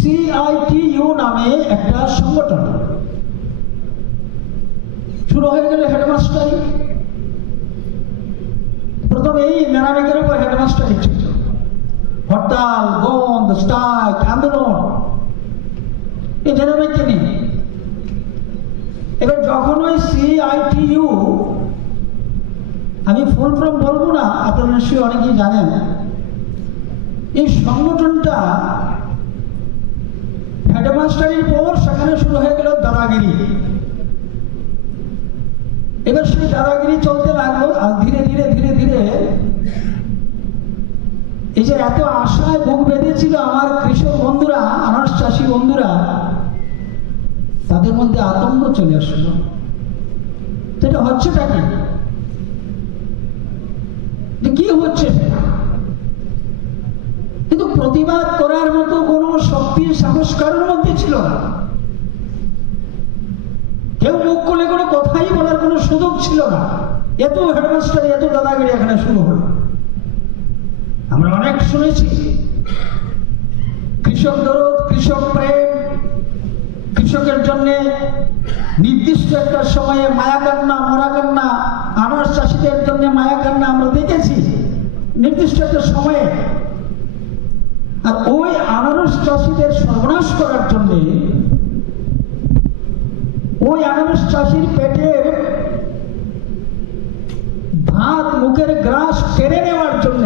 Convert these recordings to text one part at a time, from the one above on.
CITU নামে একটা সংগঠন। শুরু হয়ে গেল হেডমাস্টারি। প্রথমে এই মেরামেকের উপর হেডমাস্টারি ছিল। হরতাল, বন্ধ, স্ট্রাইক, আন্দোলন। এই মেরামেককে নিয়ে। এবার যখন ওই সিআইটিইউ আমি ফুল ফর্ম বলব না, আপনারা নিশ্চয়ই অনেকেই জানেন, এই সংগঠনটা হেডমাস্টারের পর সেখানে শুরু হয়ে গেল দাদাগিরি। এবার সেই দাদাগিরি চলতে লাগল আর ধীরে ধীরে ধীরে ধীরে এই যে এত আশায় বুক বেঁধেছিল আমার কৃষক বন্ধুরা, আনারস চাষি বন্ধুরা, তাদের মধ্যে আতঙ্ক চলে আসলো। এটা হচ্ছেটা কি? সাহস কারোর মধ্যে ছিল না। কেউ মুখ খুলে কোনো কথাই বলার কোনো সুযোগ ছিল না। এত হেডমাস্টার, এত দাদাগিরি এখানে শুরু হলো। আমরা অনেক শুনেছি, কৃষক দরদ, কৃষক প্রেম, কৃষকের জন্য নির্দিষ্ট একটা সময়ে মায়া কান্না মরা কান্না আনারস চাষিদের জন্য মায়া কান্না আমরা দেখেছি। নির্দিষ্ট একটা সময়ে আর ওই আনারস চাষিদের সর্বনাশ করার জন্য ওই আনারস চাষির পেটের ভাত মুখের গ্রাস কেড়ে নেওয়ার জন্য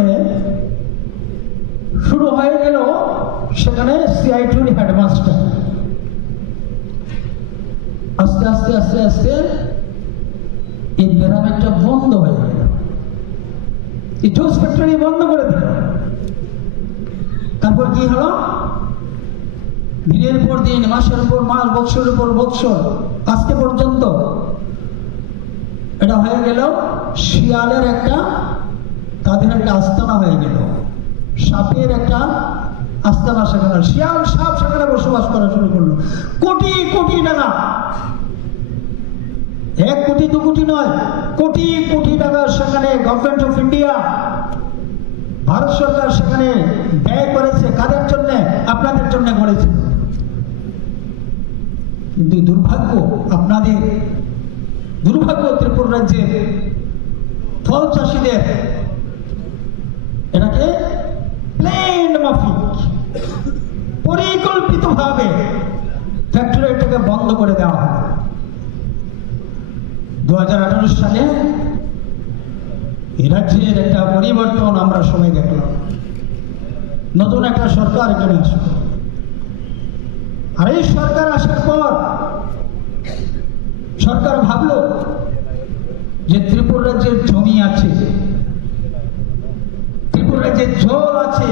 শুরু হয়ে গেল সেখানে সিআইটির হেডমাস্টার আস্তে আস্তে আস্তে আস্তে এই মেরামেটটা বন্ধ হয়ে গেল। এই জোস ফ্যাক্টরি বন্ধ করে দিল। তারপর কি হলো? দিনের পর দিন, মাসের পর মাস, বৎসরের পর বৎসর, আজকে পর্যন্ত এটা হয়ে গেল, শিয়ালের একটা, তাদের একটা আস্তানা হয়ে গেল। সাপের একটা আস্তানা সেখানে, শিয়াল সাপ সেখানে বসবাস করা শুরু করল। কোটি কোটি টাকা। এক কোটি, দু কোটি নয়, কোটি কোটি টাকা সেখানে গভর্নমেন্ট অফ ইন্ডিয়া ভারত সরকার সেখানে ব্যয় করেছে কাদের জন্য আপনাদের জন্য করেছে কিন্তু দুর্ভাগ্য আপনাদের, দুর্ভাগ্য ত্রিপুরা রাজ্যের ফল চাষিদের, এটাকে প্লেন মাফিক, পরিকল্পিতভাবে ফ্যাক্টরিটাকে বন্ধ করে দেওয়া হয় দু হাজার আঠারো সালে এই রাজ্যের একটা পরিবর্তন আমরা সবাই দেখলাম। নতুন একটা সরকার এখানে আসলো। আর এই সরকার আসার পর সরকার ভাবলো যে ত্রিপুরা রাজ্যের জমি আছে। ত্রিপুরা রাজ্যের জল আছে।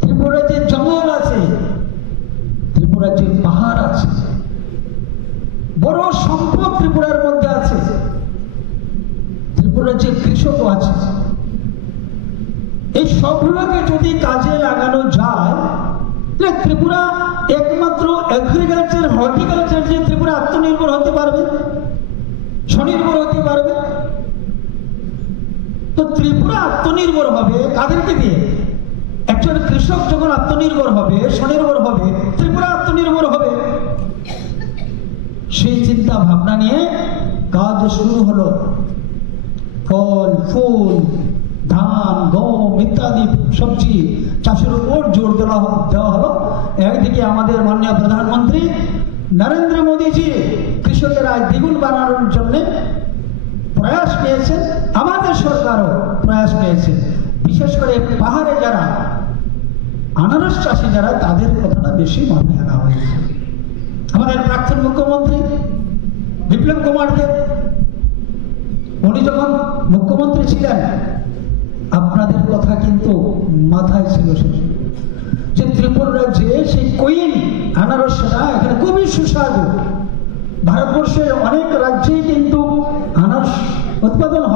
ত্রিপুরা রাজ্যের জঙ্গল আছে। ত্রিপুরা রাজ্যের পাহাড় আছে। বড় সম্পদ ত্রিপুরার মধ্যে আছে। ত্রিপুরা যে কৃষকও আছে। এই সবগুলোকে যদি কাজে লাগানো ত্রিপুরা আত্মনির্ভর হবে কাদেরকে দিয়ে একজন কৃষক যখন আত্মনির্ভর হবে, স্বনির্ভর হবে, ত্রিপুরা আত্মনির্ভর হবে। সেই চিন্তা ভাবনা নিয়ে কাজ শুরু হলো। ফল, ফুল, ধান, গম ইত্যাদি সবজি চাষের উপর জোর দেওয়া দেওয়া হলো। একদিকে আমাদের মাননীয় প্রধানমন্ত্রী নরেন্দ্র মোদীজি কৃষকের আয় দ্বিগুণ বানানোর জন্য প্রয়াস পেয়েছে, আমাদের সরকারও প্রয়াস পেয়েছে। বিশেষ করে পাহাড়ে যারা, আনারস চাষি যারা, তাদের কথাটা বেশি মাথায় আনা হয়েছে। আমাদের প্রাক্তন মুখ্যমন্ত্রী বিপ্লব কুমার দেব উনি যখন মুখ্যমন্ত্রী ছিলেন, আপনাদের কথা কিন্তু মাথায় ছিল যে ত্রিপুরা রাজ্যে সেই কুইন আনারসটা এখানে খুবই সুস্বাদু। ভারতবর্ষের অনেক রাজ্যেই কিন্তু আনারস উৎপাদন হয়।